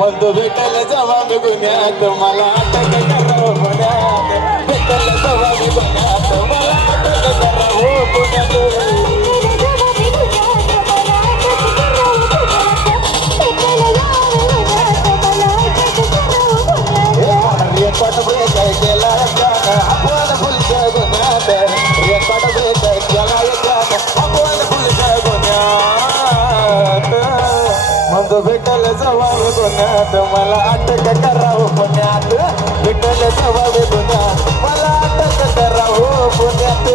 मंदू भेटल जेव्हा मी गुन्ह्यात. मला अटक भेटल जेव्हा मी गुन्ह्यात. मला अटक पुण्यात रेकॉर्ड ब्रेक केला आपण मग भेटल जवाब मी गुन्ह्यात. मला अटक करावं पुण्यात. भेटल जवाब मी गुन्ह्यात. मला अटक करावं पुण्यात.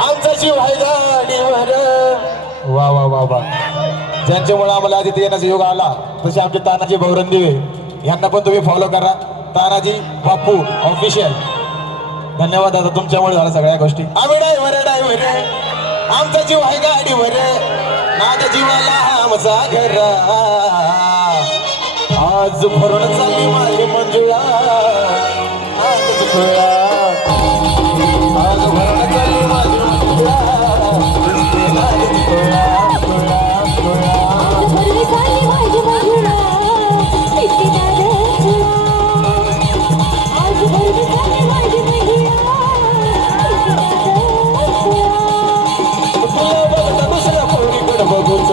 आमचा जीव आहे गाडीवर वा वा वा वा. ज्यांच्यामुळे आम्हाला आधी येण्याचा योग आला तसे आमचे तानाजी भवरंदिवे. यांना पण तुम्ही फॉलो करा. तानाजी बापू ऑफिशियल धन्यवाद दादा तुमच्यामुळे झाला सगळ्या गोष्टी. आम्ही डायव्हर डायवर आमचा जीव आहे गाडीवर माझ्या जीवाला आमचा घर आज भरून चालली माझी मंजुळा. आज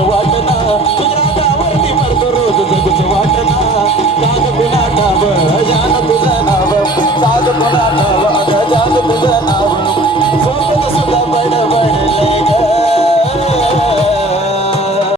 वाटना. गुजरातावरती मरतो रोज जगूच वाटना. जाग कुणा नाव जान तुझं नाव. जाग कुणा नाव जाग तुझं नाव.